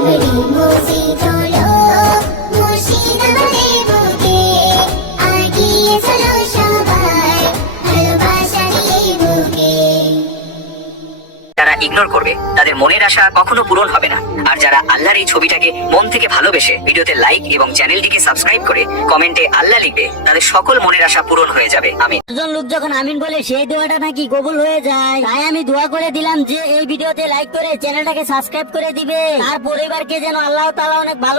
পাগড়ি মুজি চলো ইগনোর করবে। তাদের মনের আশা কখনো পূরণ হবে না। আর যারা আল্লাহর এই ছবিটাকে মন থেকে ভালোবেসে ভিডিওতে লাইক এবং চ্যানেলটিকে সাবস্ক্রাইব করে কমেন্টে আল্লাহ লিখবে, তাদের সকল মনের আশা পূরণ হয়ে যাবে। আমি একজন লোক যখন আমিন বলে, সেই দোয়াটা নাকি কবুল হয়ে যায়। তাই আমি দোয়া করে দিলাম যে, এই ভিডিওতে লাইক করে চ্যানেলটাকে সাবস্ক্রাইব করে দিবে। আর পরিবারকে যেন আল্লাহ তাআলা অনেক ভালো